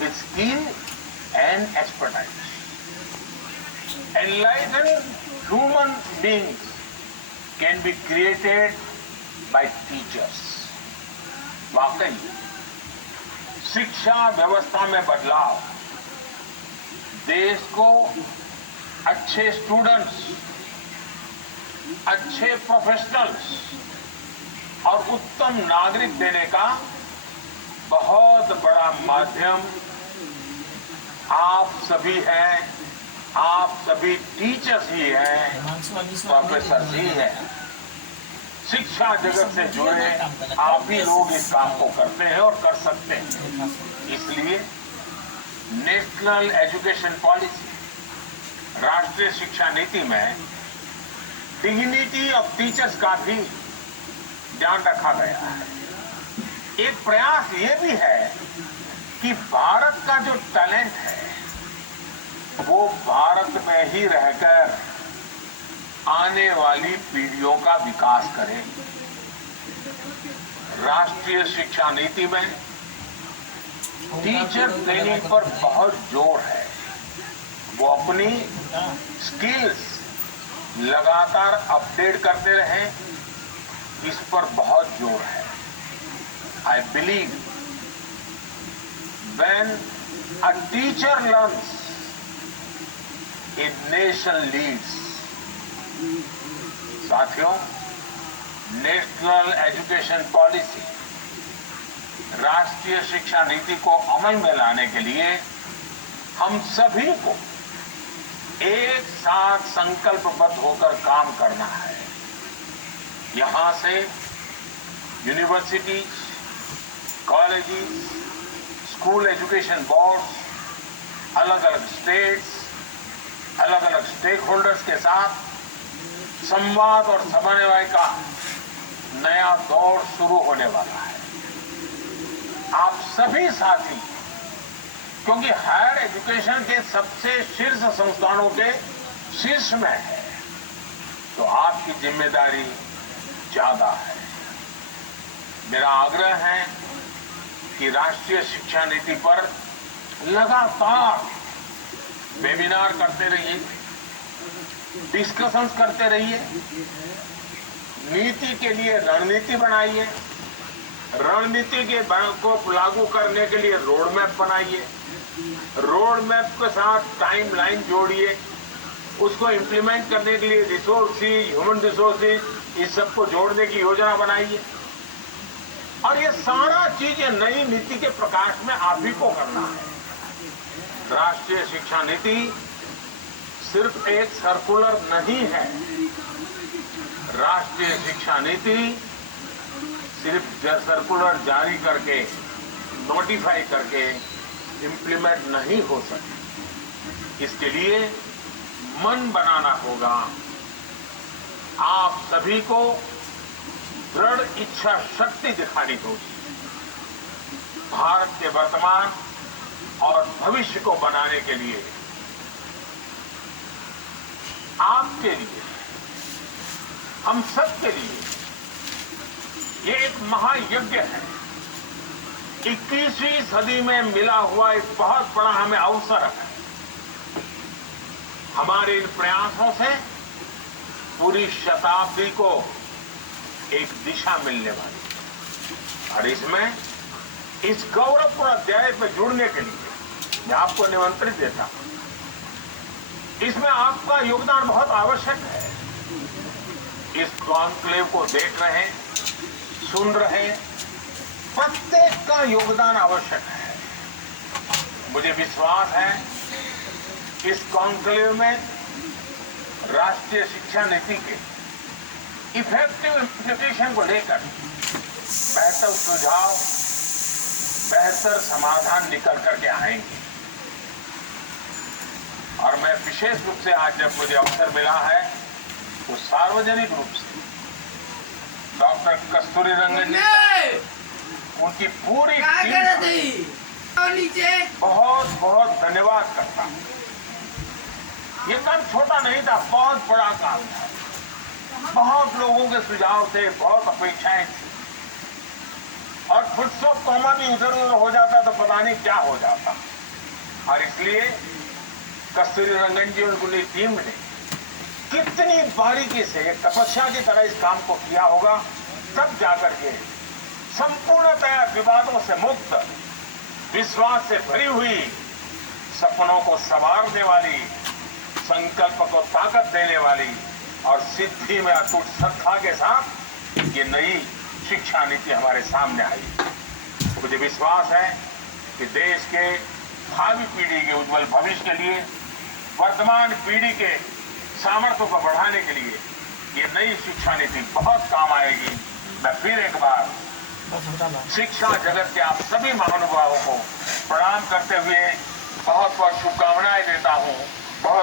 with skill and expertise. Enlightened human beings can be created by teachers. वाकई शिक्षा व्यवस्था में बदलाव देश को अच्छे स्टूडेंट्स, अच्छे प्रोफेशनल्स और उत्तम नागरिक देने का बहुत बड़ा माध्यम आप सभी हैं, आप सभी टीचर्स ही हैं, प्रोफेसर ही हैं। शिक्षा जगत से जुड़े आप ही लोग इस काम को करते हैं और कर सकते हैं। इसलिए नेशनल एजुकेशन पॉलिसी, राष्ट्रीय शिक्षा नीति में डिग्निटी ऑफ टीचर्स का भी ध्यान रखा गया है। एक प्रयास ये भी है कि भारत का जो टैलेंट है वो भारत में ही रहकर आने वाली पीढ़ियों का विकास करें। राष्ट्रीय शिक्षा नीति में टीचर ट्रेनिंग पर बहुत जोर है। वो अपनी स्किल्स लगातार अपडेट करते रहें, इस पर बहुत जोर है। I believe when a teacher learns, a nation leads. साथियों, नेशनल एजुकेशन पॉलिसी, राष्ट्रीय शिक्षा नीति को अमल में लाने के लिए हम सभी को एक साथ संकल्पबद्ध होकर काम करना है। यहां से universities, colleges, school education boards, अलग अलग स्टेट्स, अलग अलग स्टेक होल्डर्स के साथ संवाद और समन्वय का नया दौर शुरू होने वाला है। आप सभी साथी, क्योंकि हायर एजुकेशन के सबसे शीर्ष संस्थानों के शीर्ष में है, तो आपकी जिम्मेदारी ज्यादा है। मेरा आग्रह है कि राष्ट्रीय शिक्षा नीति पर लगातार वेबिनार करते रहिए, डिस्कशंस करते रहिए, नीति के लिए रणनीति बनाइए, रणनीति के को लागू करने के लिए रोड मैप बनाइए, रोड मैप के साथ टाइमलाइन जोड़िए, उसको इंप्लीमेंट करने के लिए रिसोर्सेज, ह्यूमन रिसोर्सेज, इस सबको जोड़ने की योजना बनाइए। और ये सारा चीजें नई नीति के प्रकाश में आप ही को करना है। राष्ट्रीय शिक्षा नीति सिर्फ एक सर्कुलर नहीं है। राष्ट्रीय शिक्षा नीति सिर्फ सर्कुलर जारी करके, नोटिफाई करके इंप्लीमेंट नहीं हो सकती। इसके लिए मन बनाना होगा। आप सभी को दृढ़ इच्छा शक्ति दिखानी होगी। भारत के वर्तमान और भविष्य को बनाने के लिए, आपके लिए, हम सब के लिए ये एक महायज्ञ है। 21वीं सदी में मिला हुआ एक बहुत बड़ा हमें अवसर है। हमारे इन प्रयासों से पूरी शताब्दी को एक दिशा मिलने वाली है। और इसमें इस गौरवपूर्ण अध्याय में जुड़ने के लिए मैं आपको निमंत्रित देता हूं। इसमें आपका योगदान बहुत आवश्यक है। इस कॉन्क्लेव को देख रहे हैं, सुन रहे हैं, प्रत्येक का योगदान आवश्यक है। मुझे विश्वास है इस कॉन्क्लेव में राष्ट्रीय शिक्षा नीति के इफेक्टिव इम्प्लीमेंटेशन को लेकर बेहतर सुझाव, बेहतर समाधान निकल करके आएंगे। और मैं विशेष रूप से आज जब मुझे अवसर मिला है तो सार्वजनिक रूप से डॉक्टर कस्तूरी रंगन जी, उनकी पूरी टीम बहुत बहुत धन्यवाद करता हूं। ये काम छोटा नहीं था, बहुत बड़ा काम था। बहुत लोगों के सुझाव थे, बहुत अपेक्षाएं थी। और फुटस्टॉप कॉमा भी इधर उधर हो जाता तो पता नहीं क्या हो जाता। और इसलिए कस्तूरी रंगन जी और उनकी टीम ने कितनी बारीकी से एक तपस्या की तरह इस काम को किया होगा, तब जाकर के संपूर्णतया विवादों से मुक्त, विश्वास से भरी हुई, सपनों को संवारने वाली, संकल्प को ताकत देने वाली और सिद्धि में अटूट श्रद्धा के साथ ये नई शिक्षा नीति हमारे सामने आई। मुझे विश्वास है कि देश के भावी पीढ़ी के उज्जवल भविष्य के लिए, वर्तमान पीढ़ी के सामर्थ्य को बढ़ाने के लिए ये नई शिक्षा नीति बहुत काम आएगी। मैं फिर एक बार शिक्षा जगत के आप सभी महानुभावों को प्रणाम करते हुए बहुत बहुत शुभकामनाएं देता हूं।